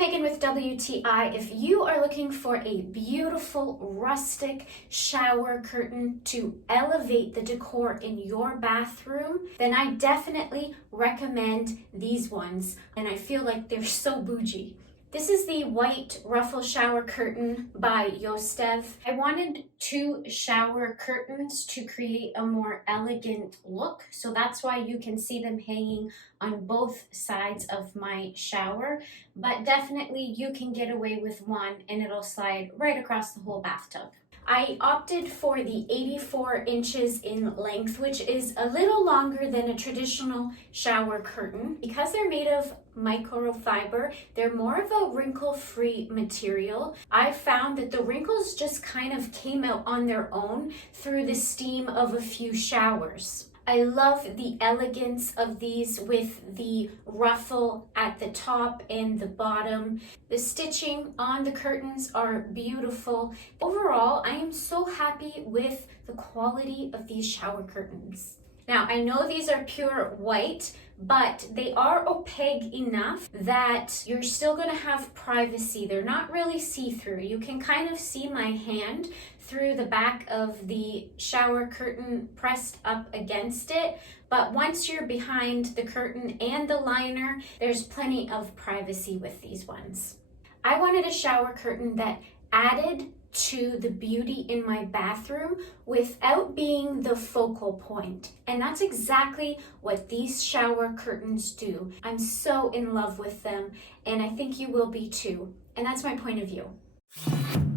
Megan with WTI. If you are looking for a beautiful rustic shower curtain to elevate the decor in your bathroom, then I definitely recommend these ones. And I feel like they're so bougie. This is the white ruffle shower curtain by Yostev. I wanted two shower curtains to create a more elegant look, so that's why you can see them hanging on both sides of my shower, but definitely you can get away with one and it'll slide right across the whole bathtub. I opted for the 84 inches in length, which is a little longer than a traditional shower curtain. Because they're made of microfiber, they're more of a wrinkle-free material. I found that the wrinkles just kind of came out on their own through the steam of a few showers. I love the elegance of these with the ruffle at the top and the bottom. The stitching on the curtains are beautiful. Overall, I am so happy with the quality of these shower curtains. Now, I know these are pure white, but they are opaque enough that you're still gonna have privacy. They're not really see-through. You can kind of see my hand through the back of the shower curtain pressed up against it. But once you're behind the curtain and the liner, there's plenty of privacy with these ones. I wanted a shower curtain that added to the beauty in my bathroom without being the focal point. And that's exactly what these shower curtains do. I'm so in love with them, and I think you will be too. And that's my point of view.